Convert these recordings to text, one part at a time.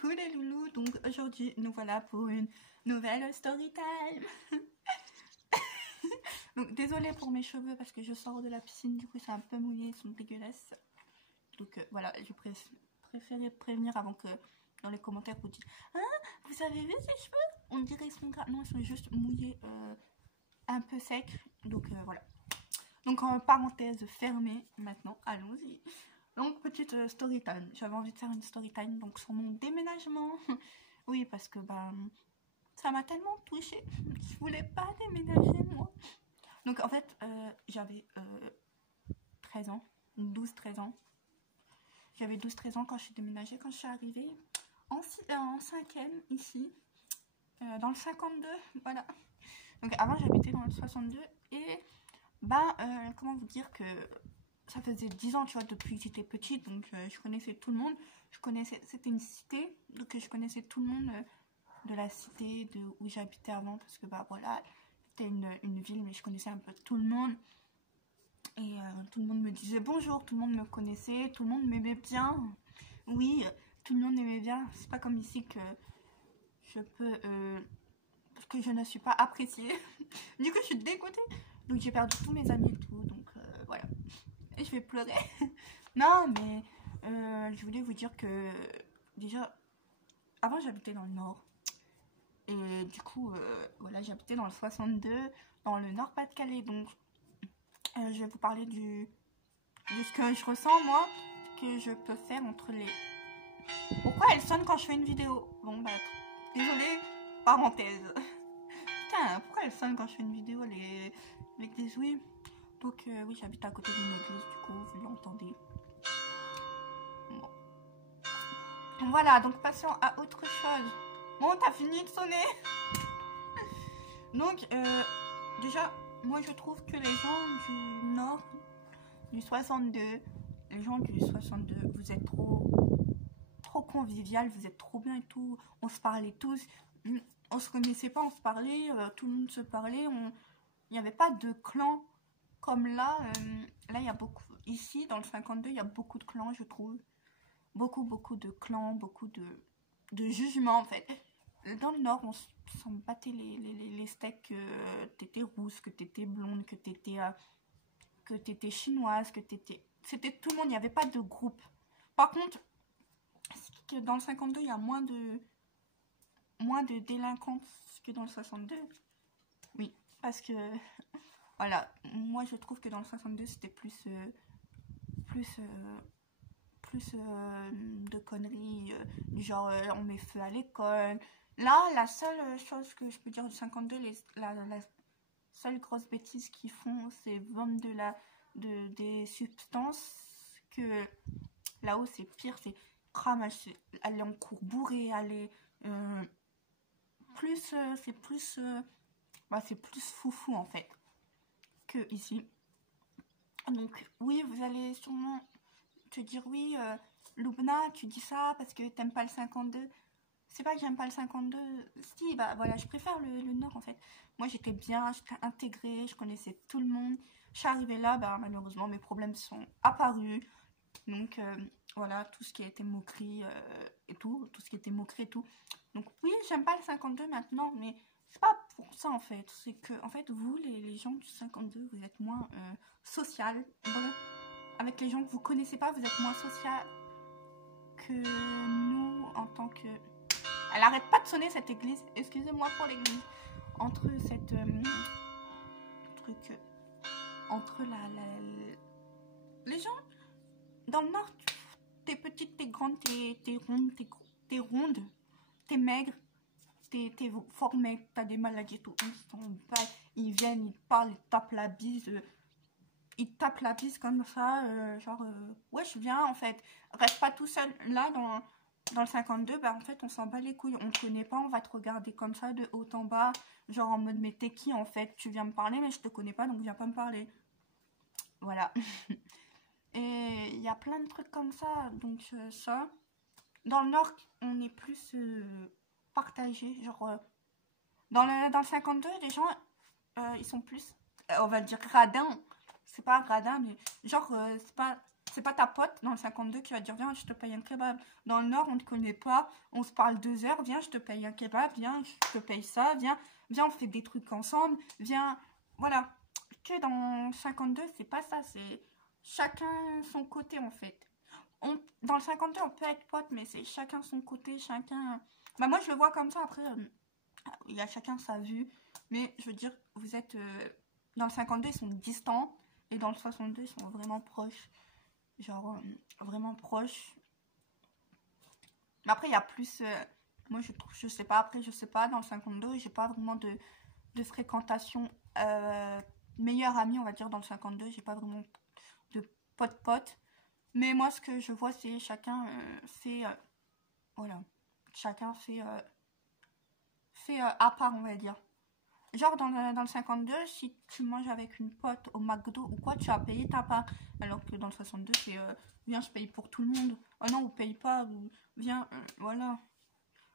Coucou les loulous, donc aujourd'hui nous voilà pour une nouvelle story time. Donc désolée pour mes cheveux parce que je sors de la piscine, du coup c'est un peu mouillé, ils sont dégueulasses. Donc voilà, j'ai préféré prévenir avant que dans les commentaires vous dites « Hein, vous avez vu ces cheveux? On dirait qu'ils sont gras. » Non, ils sont juste mouillés, un peu secs, donc voilà. Donc en parenthèse fermée, maintenant allons-y. Donc petite story time, j'avais envie de faire une story time donc sur mon déménagement. Oui, parce que bah ça m'a tellement touchée, je voulais pas déménager moi. Donc en fait j'avais 13 ans, 12-13 ans. J'avais 12-13 ans quand je suis déménagée, quand je suis arrivée en 5e ici, dans le 52, voilà. Donc avant j'habitais dans le 62 et bah comment vous dire que ça faisait 10 ans, tu vois, depuis que j'étais petite, donc je connaissais tout le monde. C'était une cité, donc je connaissais tout le monde de la cité où j'habitais avant, parce que bah voilà, c'était une ville, mais je connaissais un peu tout le monde. Et tout le monde me disait bonjour, tout le monde me connaissait, tout le monde m'aimait bien. Oui, tout le monde m'aimait bien. C'est pas comme ici que que je ne suis pas appréciée. Du coup, je suis dégoûtée. Donc j'ai perdu tous mes amis et tout, donc voilà. Et je vais pleurer. Non, mais je voulais vous dire que déjà, avant j'habitais dans le nord. Et du coup, voilà, j'habitais dans le 62, dans le Nord-Pas-de-Calais. Donc, je vais vous parler de ce que je ressens, moi, ce que je peux faire entre les... Pourquoi elle sonne quand je fais une vidéo? Bon, bah, désolée, parenthèse. Putain, pourquoi elle sonne quand je fais une vidéo, l'église? Oui. Donc, oui, j'habite à côté d'une église, du coup, vous l'entendez. Bon. Voilà, donc passons à autre chose. Bon, t'as fini de sonner. Donc, déjà, moi je trouve que les gens du nord, du 62, les gens du 62, vous êtes trop convivial, vous êtes trop bien et tout. On se parlait tous. On se connaissait pas, on se parlait, tout le monde se parlait. Il n'y avait pas de clan comme là. Là, il y a beaucoup. Ici, dans le 52, il y a beaucoup de clans, je trouve. Beaucoup de clans, beaucoup de jugements en fait. Dans le nord, on s'en battait les steaks, que t'étais rousse, que t'étais blonde, que t'étais chinoise, que t'étais... C'était tout le monde, il n'y avait pas de groupe. Par contre, que dans le 52, il y a moins de délinquance que dans le 62. Oui, parce que, voilà, moi je trouve que dans le 62, c'était plus de conneries, du genre on met feu à l'école. Là, la seule chose que je peux dire du 52, la seule grosse bêtise qu'ils font, c'est vendre des substances que là-haut c'est pire, c'est cramage, aller en cours bourré, aller c'est plus foufou en fait que ici. Donc oui, vous allez sûrement te dire oui, Loubna, tu dis ça parce que t'aimes pas le 52. C'est pas que j'aime pas le 52. Si, bah voilà, je préfère le nord en fait. Moi j'étais bien, j'étais intégrée, je connaissais tout le monde. Je suis arrivée là, bah malheureusement mes problèmes sont apparus. Donc voilà, tout ce qui a été moquerie et tout, Donc oui, j'aime pas le 52 maintenant, mais c'est pas pour ça en fait. C'est que en fait vous, les gens du 52, vous êtes moins social. Voilà. Avec les gens que vous connaissez pas, vous êtes moins social que nous en tant que... Elle arrête pas de sonner cette église. Excusez-moi pour l'église. Entre cette truc, entre les gens dans le nord, t'es petite, t'es grande, t'es ronde, t'es maigre, t'es fort maigre, t'as des maladies et tout. Ils viennent, ils te parlent, ils te tapent la bise. Ils tapent la bise comme ça, genre, ouais, je viens en fait. Reste pas tout seul. Là, dans le 52, bah en fait, on s'en bat les couilles. On te connaît pas, on va te regarder comme ça de haut en bas. Genre en mode, mais t'es qui en fait? Tu viens me parler, mais je te connais pas, donc viens pas me parler. Voilà. Et il y a plein de trucs comme ça, donc ça. Dans le nord, on est plus partagé. Genre, dans le 52, les gens, ils sont plus, on va dire, radins. C'est pas radin, mais genre, c'est pas c'est pas ta pote dans le 52 qui va dire viens je te paye un kebab. Dans le nord on ne te connaît pas, on se parle 2 heures, viens je te paye un kebab, viens je te paye ça, viens on fait des trucs ensemble, viens, voilà. Que dans le 52 c'est pas ça, c'est chacun son côté en fait. Dans le 52 on peut être pote mais c'est chacun son côté, chacun... Bah moi je le vois comme ça, après il y a chacun sa vue, mais je veux dire vous êtes... dans le 52 ils sont distants et dans le 62 ils sont vraiment proches. Genre vraiment proche. Mais après il y a plus moi je sais pas, après je sais pas, dans le 52 j'ai pas vraiment de fréquentation meilleure amie on va dire. Dans le 52 j'ai pas vraiment de pote, mais moi ce que je vois c'est chacun fait voilà, chacun fait à part on va dire. Genre dans le 52, si tu manges avec une pote au McDo ou quoi, tu as payé ta part. Alors que dans le 62, c'est viens, je paye pour tout le monde. Oh non, ou paye pas, ou viens, voilà.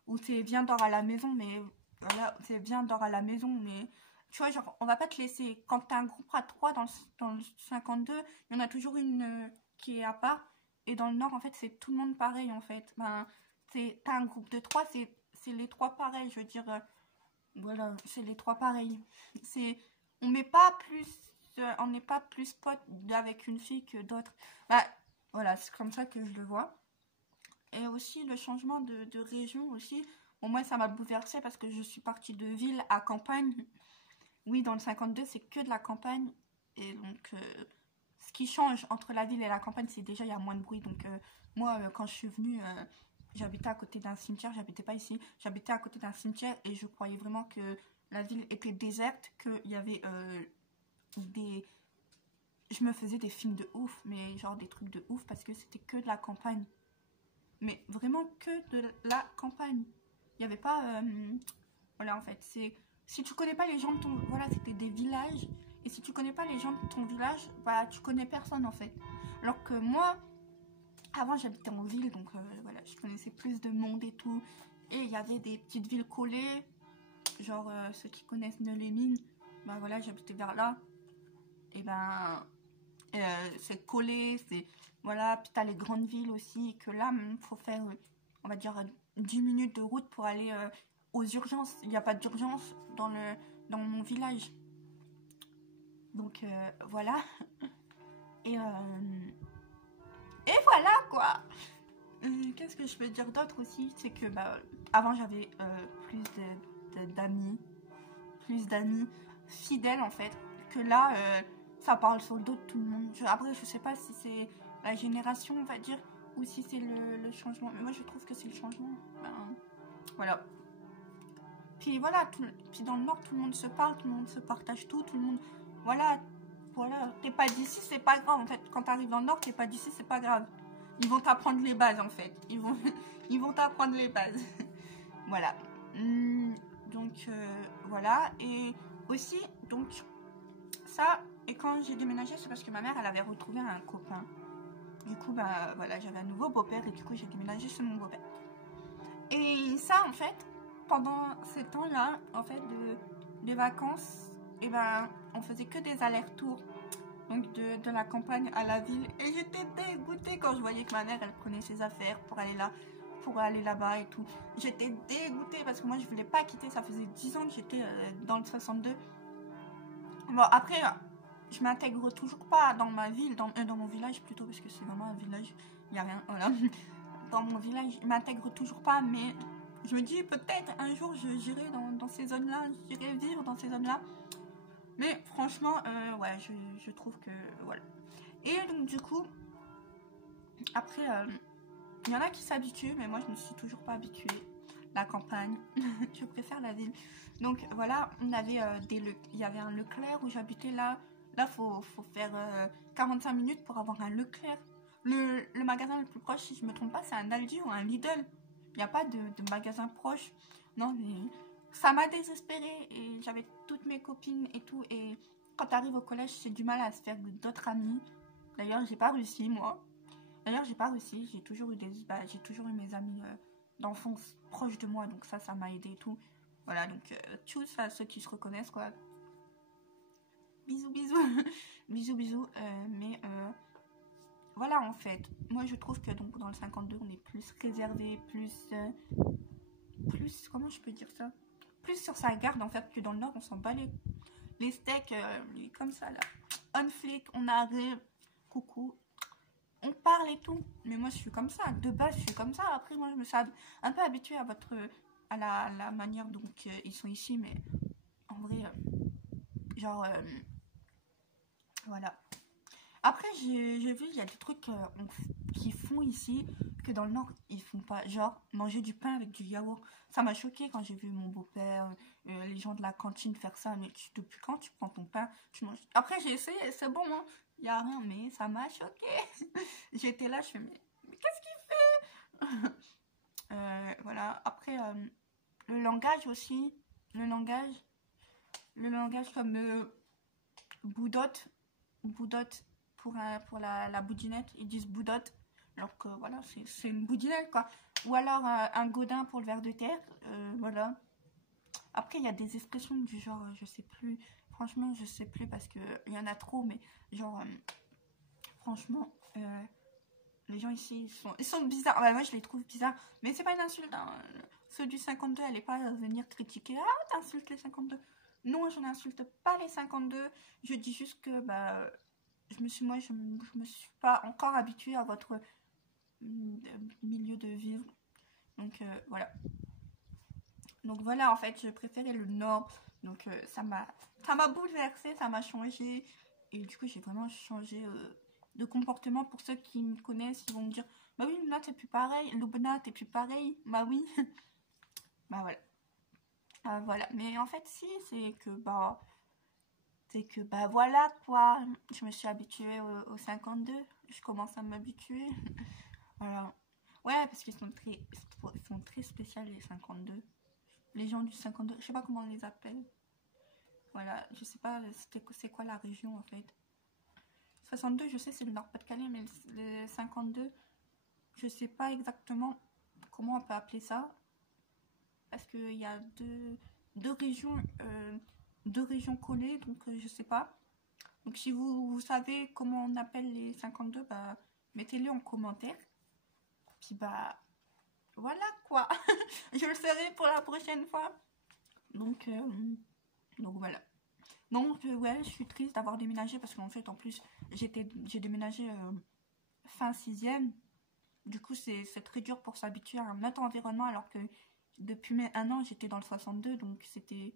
Ou c'est viens, dors à la maison, mais voilà, c'est viens, dors à la maison, mais tu vois, genre, on va pas te laisser. Quand t'as un groupe à 3 dans le 52, il y en a toujours une qui est à part. Et dans le nord, en fait, c'est tout le monde pareil, en fait. Ben, t'as un groupe de 3, c'est les 3 pareils, je veux dire. Voilà, c'est les 3 pareils. On met pas plus, on n'est pas plus pote avec une fille que d'autres. Bah, voilà, c'est comme ça que je le vois. Et aussi le changement de région aussi. Bon, moi ça m'a bouleversée parce que je suis partie de ville à campagne. Oui, dans le 52 c'est que de la campagne. Et donc ce qui change entre la ville et la campagne, c'est déjà il y a moins de bruit. Donc moi quand je suis venue... j'habitais à côté d'un cimetière, j'habitais pas ici, j'habitais à côté d'un cimetière et je croyais vraiment que la ville était déserte, qu'il y avait des... Je me faisais des films de ouf, mais genre des trucs de ouf parce que c'était que de la campagne. Mais vraiment que de la campagne. Il n'y avait pas... voilà en fait, c'est... Si tu connais pas les gens de ton... Voilà, c'était des villages. Et si tu connais pas les gens de ton village, bah tu connais personne en fait. Alors que moi... Avant j'habitais en ville, donc voilà, je connaissais plus de monde et tout. Et il y avait des petites villes collées, genre ceux qui connaissent Neux-les-Mines, bah voilà, j'habitais vers là. Et ben c'est collé, c'est voilà. Puis t'as les grandes villes aussi, que là il faut faire, on va dire 10 minutes de route pour aller aux urgences. Il n'y a pas d'urgence dans mon village. Donc voilà. Et voilà quoi. Qu'est-ce que je peux dire d'autre aussi, c'est que bah, avant j'avais plus d'amis fidèles en fait, que là ça parle sur le dos de tout le monde. Après je sais pas si c'est la génération on va dire, ou si c'est le changement, mais moi je trouve que c'est le changement. Ben, voilà. Puis voilà, puis dans le nord tout le monde se parle, tout le monde se partage tout le monde, voilà, t'es pas d'ici c'est pas grave en fait, quand t'arrives dans le nord t'es pas d'ici c'est pas grave. Ils vont t'apprendre les bases en fait. Ils vont t'apprendre les bases. Voilà. Donc voilà. Et aussi, donc ça, et quand j'ai déménagé, c'est parce que ma mère, elle avait retrouvé un copain. Du coup, bah voilà, j'avais un nouveau beau-père et du coup, j'ai déménagé chez mon beau-père. Et ça, en fait, pendant ces temps-là, en fait, de vacances, et ben, on faisait que des allers-retours. Donc de la campagne à la ville, et j'étais dégoûtée quand je voyais que ma mère elle prenait ses affaires pour aller là-bas et tout. J'étais dégoûtée parce que moi je voulais pas quitter, ça faisait 10 ans que j'étais dans le 62. Bon après je m'intègre toujours pas dans ma ville, dans mon village plutôt, parce que c'est vraiment un village, il n'y a rien, voilà. Dans mon village je m'intègre toujours pas, mais je me dis peut-être un jour j'irai dans ces zones là, j'irai vivre dans ces zones là. Mais franchement, ouais, je trouve que, voilà. Et donc du coup, après, il y en a qui s'habituent, mais moi je ne suis toujours pas habituée. La campagne, je préfère la ville. Donc voilà, on avait il y avait un Leclerc où j'habitais là. Là, faut faire 45 minutes pour avoir un Leclerc. Le magasin le plus proche, si je me trompe pas, c'est un Aldi ou un Lidl. Il n'y a pas de magasin proche. Non, mais... Ça m'a désespérée et j'avais toutes mes copines et tout. Et quand t'arrives au collège, j'ai du mal à se faire d'autres amis. D'ailleurs, j'ai pas réussi, moi. D'ailleurs, j'ai pas réussi. J'ai toujours eu j'ai toujours eu mes amis d'enfance proches de moi. Donc ça m'a aidé et tout. Voilà, donc tous à ceux qui se reconnaissent, quoi. Bisous, bisous. Bisous, bisous. Mais voilà en fait. Moi je trouve que donc dans le 52 on est plus réservé, plus, comment je peux dire ça? Plus sur sa garde en fait que dans le nord on s'en bat les steaks comme ça là. On flic, on arrive, coucou. On parle et tout, mais moi je suis comme ça, de base je suis comme ça. Après moi je me suis un peu habituée à la manière dont ils sont ici, mais en vrai, genre, voilà. Après j'ai vu, il y a des trucs qu'ils font ici, que dans le nord ils font pas, genre manger du pain avec du yaourt. Ça m'a choqué quand j'ai vu mon beau-père, les gens de la cantine faire ça, mais depuis quand tu prends ton pain, tu manges. Après j'ai essayé, c'est bon, hein, il y a rien, mais ça m'a choqué. J'étais là, je fais, mais qu'est-ce qu'il fait? Voilà, après, le langage aussi, le langage comme boudotte, boudotte pour la boudinette, ils disent boudotte, alors que voilà, c'est une boudinette quoi. Ou alors un godin pour le ver de terre, voilà. Après, il y a des expressions du genre, je sais plus, franchement, je sais plus parce qu'il y en a trop, mais genre, franchement, les gens ici, ils sont bizarres. Ouais, moi, je les trouve bizarres. Mais c'est pas une insulte. Hein. Ceux du 52, allez pas venir critiquer. Ah, t'insultes les 52. Non, je n'insulte pas les 52. Je dis juste que, bah, moi, je me suis pas encore habituée à votre milieu de vivre. Donc, voilà. Donc, voilà, en fait, je préférais le Nord. Donc, ça m'a bouleversée, ça m'a changé. Et du coup, j'ai vraiment changé de comportement. Pour ceux qui me connaissent, ils vont me dire, bah oui, Luna, t'es plus pareil. Lubna, t'es plus pareil. Bah oui. Bah voilà. Voilà. Mais en fait, si, c'est que, bah voilà, quoi. Je me suis habituée au 52. Je commence à m'habituer. Voilà. Ouais, parce qu'ils sont très spéciaux, les 52. Les gens du 52, je sais pas comment on les appelle. Voilà, je sais pas c'est quoi la région en fait. 62, je sais c'est le Nord-Pas-de-Calais, mais le 52, je sais pas exactement comment on peut appeler ça. Parce qu'il y a deux régions, deux régions collées, donc je sais pas. Donc si vous savez comment on appelle les 52, bah mettez-le en commentaire. Puis bah voilà quoi. Je le ferai pour la prochaine fois. Donc voilà. Donc ouais, je suis triste d'avoir déménagé parce qu'en fait en plus j'ai déménagé fin 6e. Du coup c'est très dur pour s'habituer à un autre environnement alors que depuis un an j'étais dans le 62 donc c'était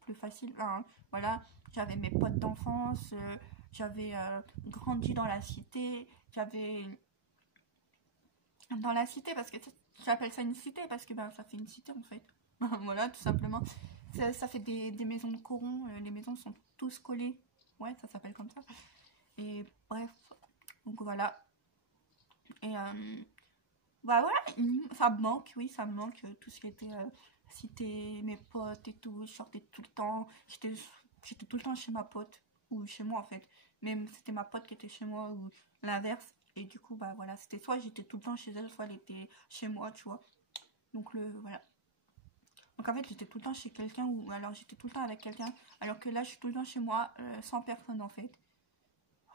plus facile. Enfin, voilà, j'avais mes potes d'enfance, j'avais grandi dans la cité, j'avais dans la cité parce que j'appelle ça une cité parce que ben ça fait une cité en fait. Voilà, tout simplement. Ça fait des maisons de corons, les maisons sont tous collées. Ouais, ça s'appelle comme ça. Et bref, donc voilà. Et bah voilà, ça me manque, oui, ça me manque tout ce qui était cité, mes potes et tout. Je sortais tout le temps, j'étais tout le temps chez ma pote, ou chez moi en fait. Même c'était ma pote qui était chez moi, ou l'inverse. Et du coup, bah voilà, c'était soit j'étais tout le temps chez elle, soit elle était chez moi, tu vois. Donc voilà. Donc en fait, j'étais tout le temps chez quelqu'un ou alors j'étais tout le temps avec quelqu'un. Alors que là, je suis tout le temps chez moi, sans personne en fait.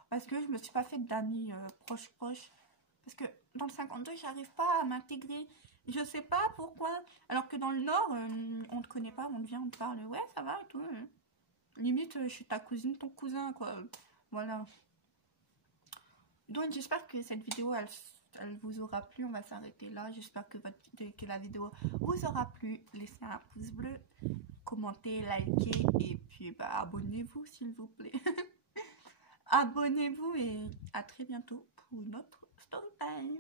Parce que je me suis pas fait d'amis proches. Parce que dans le 52, j'arrive pas à m'intégrer. Je sais pas pourquoi. Alors que dans le Nord, on te connaît pas, on te vient, on te parle. Ouais, ça va et tout. Limite, je suis ta cousine, ton cousin, quoi. Voilà. Donc j'espère que cette vidéo, elle vous aura plu. On va s'arrêter là. J'espère que la vidéo vous aura plu. Laissez un pouce bleu, commentez, likez et puis bah, abonnez-vous s'il vous plaît. Abonnez-vous et à très bientôt pour une autre story time.